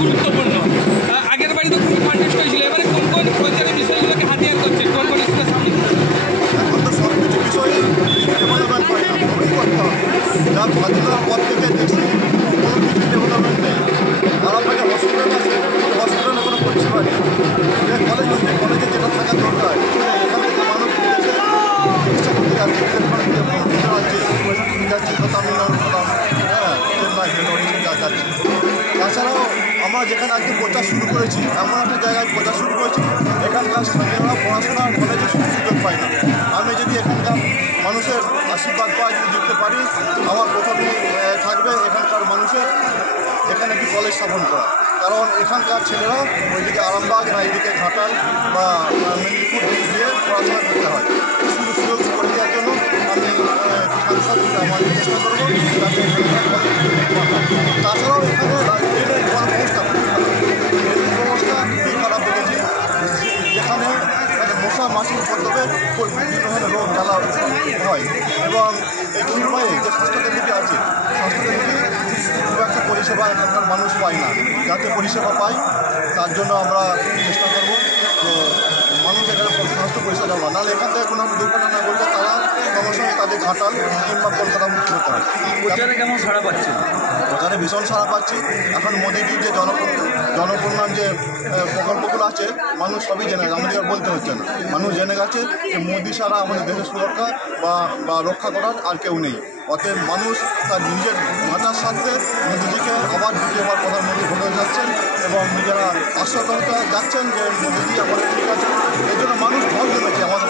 গুরুত্বপূর্ণ। আগের বাড়ি তো খুবই কন্টেস্ট হয়েছিল, এবারে কোন কোন প্রচারের বিষয়গুলোকে হাতিয়ার করছে, কোন কোন স্কুলের সামনে? এখন তো সব কিছু বিষয়ে ডেভেলপমেন্ট হয় না, সবই করতে হবে। যা স্বাধীনতার পর থেকে দেখছি কোনো কিছু ডেভেলপমেন্ট নেই। আরামবাগে হসপিটাল আছে, হসপিটালে কোনো পরিষেবা নেই। যে কলেজ হচ্ছে, কলেজে যেটা থাকার দরকার, এখান থেকে মানুষ বিদেশে চিকিৎসা করতে যাচ্ছে, যাচ্ছে তামিলনাড়ু কোথাও, হ্যাঁ, চেন্নাই যাচ্ছে। তাছাড়াও আমরা যেখানে আজকে প্রচার শুরু করেছি, এমন একটা জায়গায় প্রচার শুরু করেছি এখানকার স্থানীয়রা পড়াশোনা কলেজে সুযোগ পায় না। আমি যদি এখানকার মানুষের আশীর্বাদ পাই, যদি জিততে পারি, আমার প্রথমেই থাকবে এখানকার মানুষের এখানে একটি কলেজ স্থাপন করা। কারণ এখানকার ছেলেরা ওইদিকে আরামবাগ না এইদিকে ঘাটাল বা মেদিনীপুর দিয়ে পড়াশোনা করতে হয়। সুযোগ করে দেওয়ার জন্য আমি সাংসদ আমার চেষ্টা করবো যাতে তাছাড়াও এখানে ব্যবস্থা খুবই খারাপ দেখেছি, যেখানে মশা মাছির মাধ্যমে বিভিন্ন ধরনের রোগ জ্বালা হয় এবং এই নির্বাহী যে স্বাস্থ্যকেন্দ্রটি আছে, স্বাস্থ্যকেন্দ্রটি খুব একটা পরিষেবা এখানকার মানুষ পায় না। যাতে পরিষেবা পায় তার জন্য আমরা চেষ্টা করবো। তো মানুষ এখানে স্বাস্থ্য পরিষেবা দেওয়া, নাহলে এখান থেকে কোনো দুর্ঘটনা না করলে তারা সমস্যায় তাদের ঘাটাল কিংবা কলকাতা মুক্তি হতে হয়। প্রচারে কেমন সাড়া পাচ্ছে? প্রচারে ভীষণ সাড়া পাচ্ছি। এখন মোদিজির যে জনকল্যাণ যে প্রকল্পগুলো আছে মানুষ সবই জেনে গেছে, আমাদের বলতে হচ্ছে না। মানুষ জেনে গেছে যে মোদি ছাড়া আমাদের দেশের সুরক্ষা বা রক্ষা করার আর কেউ নেই। অতএব মানুষ তার নিজের মাথার সাথে মোদিজিকে আবার দ্বিতীয়বার প্রধানমন্ত্রী হতে যাচ্ছেন এবং নিজেরা আশ্বস্ত হতে যাচ্ছেন যে মোদিজি আমাদের ঠিক আছে। এই জন্য মানুষ ভয় জমেছে, আমাদের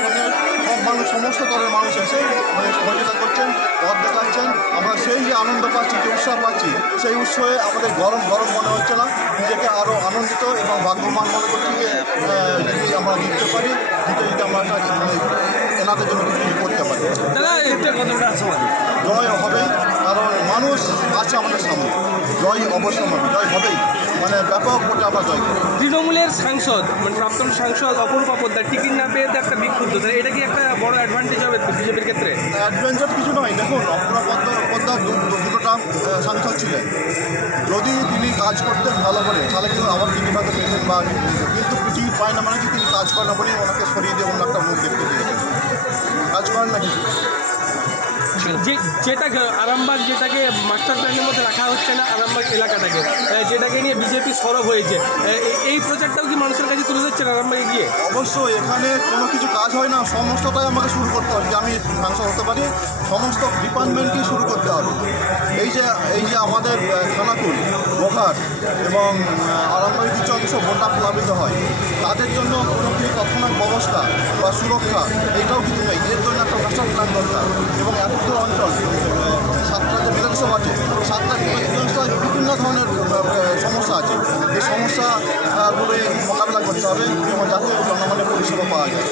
সঙ্গে সব মানুষ, সমস্ত দলের মানুষ এসে আমাদের সহযোগিতা করছেন, পথ দেখাচ্ছেন। আমরা সেই যে আনন্দ পাচ্ছি, যে উৎসাহ পাচ্ছি, সেই উৎসবে আমাদের গরম মনে হচ্ছে না, নিজেকে আরও আনন্দিত এবং ভাগ্যবান মনে করছি যে যদি আমরা জিততে পারি, যদি আমরা এনাদের জন্য কিছু করতে পারি। জয় হবেই, কারণ মানুষ আছে আমাদের সামনে, জয় অবশ্যই হবে, জয় হবেই, মানে ব্যাপক ভোটে আমরা জয় করব। তৃণমূলের সাংসদ মানে প্রাক্তন সাংসদ অপরূপা পোদ্দার টিকিট না পেয়ে একটা বিক্ষুব্ধ, এটা কি একটা বড় অ্যাডভান্টেজ হবে বিজেপির ক্ষেত্রে? অ্যাডভেঞ্চার কিছু নয়। দেখুন, অপূর্ব পোদ্দার দুটো টার্ম সাংসদ ছিলেন। যদি তিনি কাজ করতেন ভালো করে তাহলে কিন্তু আবার টিকিট হয়তো পেতেন, বা কিন্তু টিকিট পায় না মানে কি তিনি কাজ করেন না বলেই ওনাকে সরিয়ে দিয়ে অন্য একটা মুখ দেখতে দিয়েছেন। কাজ করেন না কিছু। যেটা আরামবাগ, যেটাকে মাস্টার প্ল্যানের মধ্যে রাখা হচ্ছে না আরামবাগ এলাকাটাকে, যেটাকে নিয়ে বিজেপি সরব হয়েছে, এই প্রচারটাও কি মানুষের কাছে তুলে দিচ্ছেন আরামবাগে গিয়ে? অবশ্যই এখানে কোনো কিছু কাজ হয় না, সমস্তটাই আমাকে শুরু করতে হবে। যে আমি সাংসদ হতে পারি, সমস্ত ডিপার্টমেন্টকেই শুরু করতে হবে। এই যে আমাদের খানাকুল, বোঘাট এবং আরামবাগের কিছু অংশ বন্যা প্লাবিত হয়, তাদের জন্য কোনো কিছু তৎক্ষণাৎ ব্যবস্থা বা সুরক্ষা এইটাও কিছু নেই। এর জন্য একটা মাস্টার প্ল্যান দরকার। এবং এতগুলো অঞ্চল, 7টা যে বিধানসভা আছে, 7টা বিধানসভায় বিভিন্ন ধরনের সমস্যা আছে। এই সমস্যাগুলো মোকাবিলা করতে হবে এবং যাতে জনগণের পরিষেবা পাওয়া যায়।